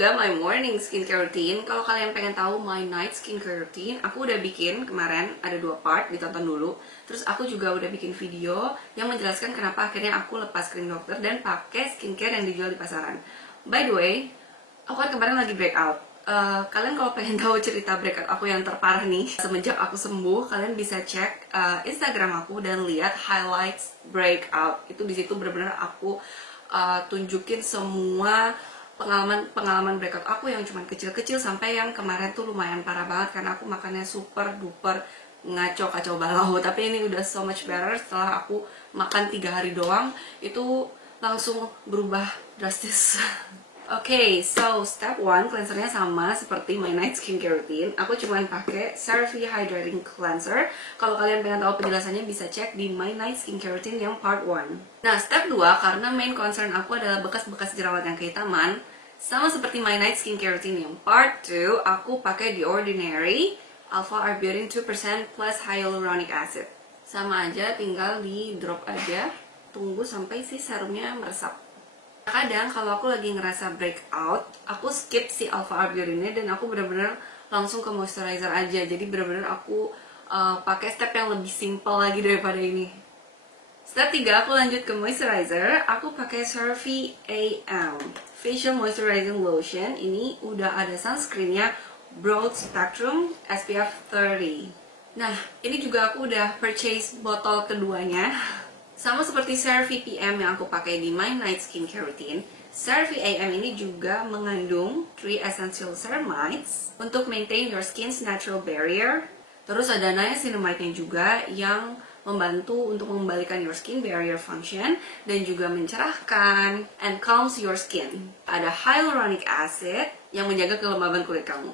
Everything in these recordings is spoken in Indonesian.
juga my morning skincare routine. Kalau kalian pengen tahu my night skincare routine, aku udah bikin kemarin, ada 2 part, ditonton dulu. Terus aku juga udah bikin video yang menjelaskan kenapa akhirnya aku lepas krim dokter dan pakai skincare yang dijual di pasaran. By the way, aku kan kemarin lagi breakout. Kalian kalau pengen tahu cerita breakout aku yang terparah nih semenjak aku sembuh, kalian bisa cek Instagram aku dan lihat highlights breakout. Itu di situ benar-benar aku tunjukin semua pengalaman breakout aku yang cuman kecil-kecil sampai yang kemarin tuh lumayan parah banget karena aku makannya super duper ngaco kacau balau. Tapi ini udah so much better setelah aku makan 3 hari doang, itu langsung berubah drastis. Oke, so step 1 cleansernya sama seperti my night skincare routine. Aku cuman pakai CeraVe Hydrating Cleanser. Kalau kalian pengen tahu penjelasannya bisa cek di my night skincare routine yang part 1. Nah, step 2 karena main concern aku adalah bekas-bekas jerawat yang kehitaman, sama seperti my night skincare routine yang part 2, aku pakai The Ordinary Alpha Arbutin 2% plus Hyaluronic Acid. Sama aja, tinggal di drop aja, tunggu sampai si serumnya meresap. Kadang kalau aku lagi ngerasa breakout, aku skip si alpha arbutinnya dan aku bener-bener langsung ke moisturizer aja. Jadi bener-bener aku pakai step yang lebih simple lagi daripada ini. Step 3 aku lanjut ke moisturizer. Aku pakai CeraVe AM Facial Moisturizing Lotion. Ini udah ada sunscreennya, Broad Spectrum SPF 30. Nah, ini juga aku udah purchase botol keduanya. Sama seperti CeraVe PM yang aku pakai di my night skincare routine, CeraVe AM ini juga mengandung 3 essential ceramides untuk maintain your skin's natural barrier. Terus ada niacinamide-nya juga yang membantu untuk mengembalikan your skin barrier function dan juga mencerahkan and calms your skin. Ada hyaluronic acid yang menjaga kelembaban kulit kamu.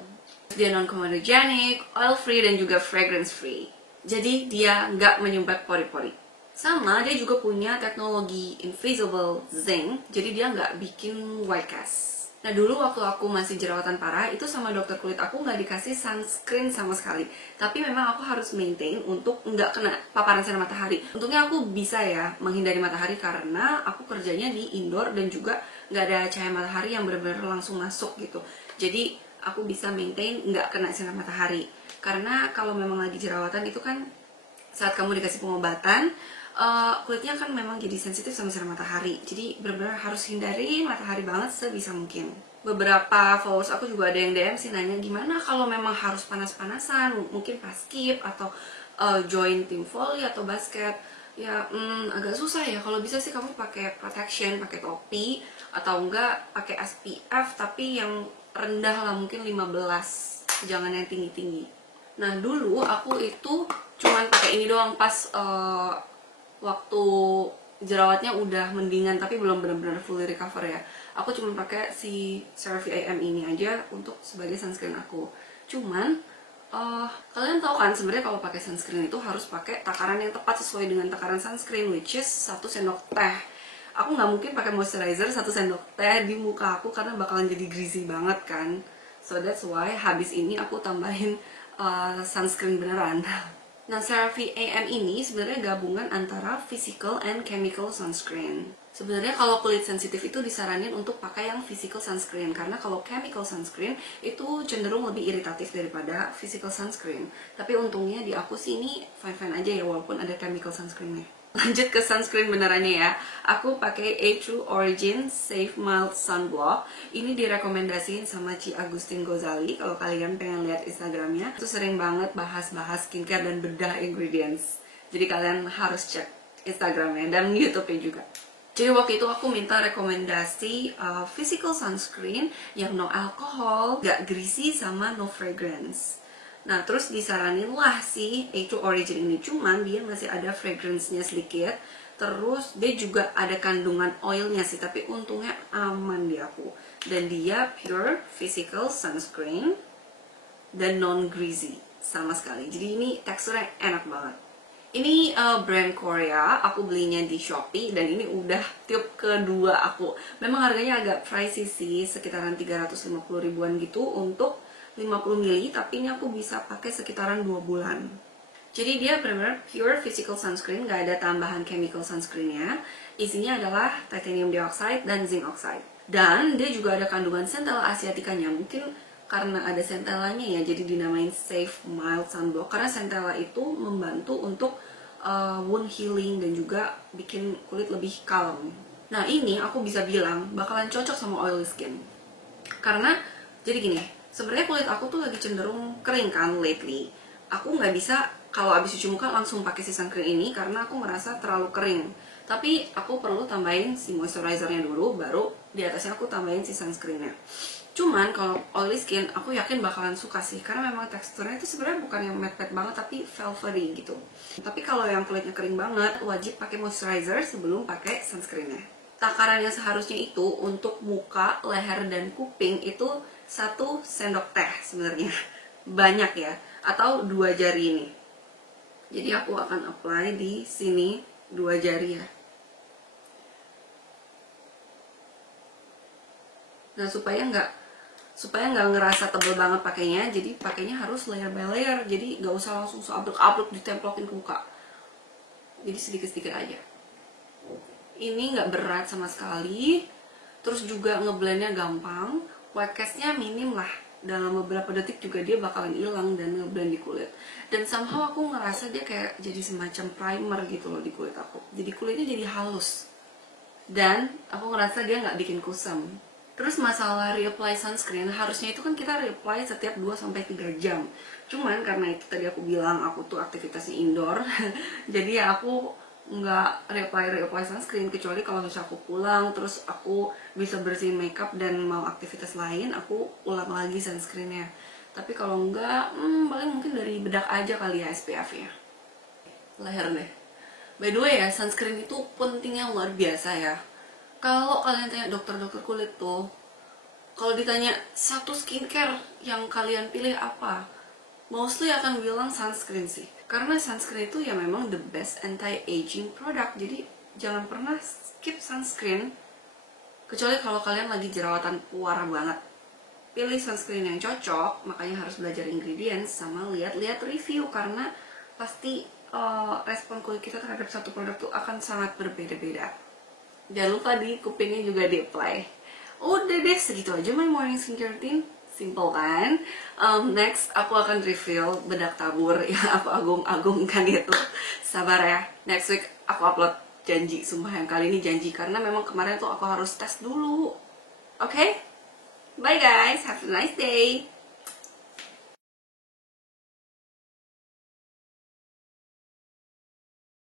Dia non-comedogenic, oil free dan juga fragrance free. Jadi dia nggak menyumbat pori-pori. Sama, dia juga punya teknologi invisible zinc, jadi dia nggak bikin white cast. Nah, dulu waktu aku masih jerawatan parah, itu sama dokter kulit aku nggak dikasih sunscreen sama sekali. Tapi memang aku harus maintain untuk nggak kena paparan sinar matahari. Untungnya aku bisa ya menghindari matahari karena aku kerjanya di indoor dan juga nggak ada cahaya matahari yang benar-benar langsung masuk gitu. Jadi aku bisa maintain nggak kena sinar matahari. Karena kalau memang lagi jerawatan itu kan saat kamu dikasih pengobatan, kulitnya kan memang jadi sensitif sama sinar matahari. Jadi benar-benar harus hindari matahari banget sebisa mungkin. Beberapa followers aku juga ada yang DM sih nanya gimana kalau memang harus panas-panasan, mungkin pas skip atau join tim volley atau basket. Ya agak susah ya. Kalau bisa sih kamu pakai protection, pakai topi atau enggak pakai SPF tapi yang rendah lah, mungkin 15, jangan yang tinggi-tinggi. Nah, dulu aku itu cuman pakai ini doang pas waktu jerawatnya udah mendingan tapi belum benar-benar fully recover ya. Aku cuma pakai si CeraVe AM ini aja untuk sebagai sunscreen aku. Cuman kalian tahu kan sebenarnya kalau pakai sunscreen itu harus pakai takaran yang tepat sesuai dengan takaran sunscreen, which is 1 sendok teh. Aku nggak mungkin pakai moisturizer 1 sendok teh di muka aku karena bakalan jadi greasy banget kan. So that's why habis ini aku tambahin sunscreen beneran. Nah, CeraVe AM ini sebenarnya gabungan antara physical and chemical sunscreen. Sebenarnya kalau kulit sensitif itu disaranin untuk pakai yang physical sunscreen karena kalau chemical sunscreen itu cenderung lebih iritatif daripada physical sunscreen. Tapi untungnya di aku sih ini fine-fine aja ya walaupun ada chemical sunscreennya. Lanjut ke sunscreen benerannya ya. Aku pakai A True Origin Safe Mild Sunblock. Ini direkomendasiin sama Ci Agustin Gozali. Kalau kalian pengen lihat Instagramnya, itu sering banget bahas-bahas skincare dan bedah ingredients. Jadi kalian harus cek Instagramnya dan YouTube-nya juga. Jadi waktu itu aku minta rekomendasi physical sunscreen yang no alcohol, gak greasy, sama no fragrance. Nah, terus disaranin lah si A True Origin ini, cuman dia masih ada fragrance-nya sedikit. Terus dia juga ada kandungan oilnya sih, tapi untungnya aman di aku. Dan dia pure physical sunscreen dan non-greasy sama sekali. Jadi ini teksturnya enak banget. Ini brand Korea, aku belinya di Shopee dan ini udah tube kedua aku. Memang harganya agak pricey sih, sekitaran 350 ribuan gitu untuk 50 ml, tapi ini aku bisa pakai sekitaran 2 bulan. Jadi dia benar-benar pure physical sunscreen, gak ada tambahan chemical sunscreennya. Isinya adalah titanium dioxide dan zinc oxide. Dan dia juga ada kandungan centella asiaticanya. Mungkin karena ada centellanya ya, jadi dinamain Safe Mild Sunblock. Karena centella itu membantu untuk wound healing dan juga bikin kulit lebih kalem. Nah ini aku bisa bilang bakalan cocok sama oily skin. Karena jadi gini, sebenarnya kulit aku tuh lagi cenderung kering kan lately. Aku nggak bisa kalau abis cuci muka langsung pakai si sunscreen ini karena aku ngerasa terlalu kering. Tapi aku perlu tambahin si moisturizernya dulu, baru di atasnya aku tambahin si sunscreennya. Cuman kalau oily skin aku yakin bakalan suka sih, karena memang teksturnya itu sebenarnya bukan yang matte banget tapi velvety gitu. Tapi kalau yang kulitnya kering banget wajib pakai moisturizer sebelum pakai sunscreennya. Takaran yang seharusnya itu untuk muka, leher, dan kuping itu 1 sendok teh sebenarnya. Banyak ya, atau 2 jari ini. Jadi aku akan apply di sini 2 jari ya. Nah supaya nggak ngerasa tebel banget pakainya, jadi pakainya harus layer by layer. Jadi nggak usah langsung seablek-ablek ditemplokin ke muka. Jadi sedikit-sedikit aja. Ini nggak berat sama sekali, terus juga ngeblendnya gampang, white castnya minim lah, dalam beberapa detik juga dia bakalan hilang dan ngeblend di kulit. Dan somehow aku ngerasa dia kayak jadi semacam primer gitu loh di kulit aku, jadi kulitnya jadi halus dan aku ngerasa dia nggak bikin kusam. Terus masalah reapply sunscreen, harusnya itu kan kita reapply setiap 2-3 jam. Cuman karena itu tadi aku bilang aku tuh aktivitasnya indoor, jadi ya aku nggak reapply sunscreen, kecuali kalau misalnya aku pulang terus aku bisa bersihin makeup dan mau aktivitas lain, aku ulang lagi sunscreennya. Tapi kalau enggak, paling mungkin dari bedak aja kali ya SPF-nya. Leher deh. By the way ya, sunscreen itu pentingnya luar biasa ya. Kalau kalian tanya dokter-dokter kulit tuh, kalau ditanya satu skincare yang kalian pilih apa, mostly akan bilang sunscreen sih. Karena sunscreen itu ya memang the best anti-aging product. Jadi jangan pernah skip sunscreen, kecuali kalau kalian lagi jerawatan parah banget. Pilih sunscreen yang cocok, makanya harus belajar ingredients sama lihat-lihat review, karena pasti respon kulit kita terhadap satu produk tuh akan sangat berbeda-beda. Jangan lupa di kupingnya juga di apply. Udah deh, segitu aja my morning skincare routine. Simple kan? Next aku akan review bedak tabur yang aku agung-agungkan itu. Sabar ya, next week aku upload, janji. Sumpah yang kali ini janji, karena memang kemarin tuh aku harus tes dulu. Oke? Bye guys, have a nice day.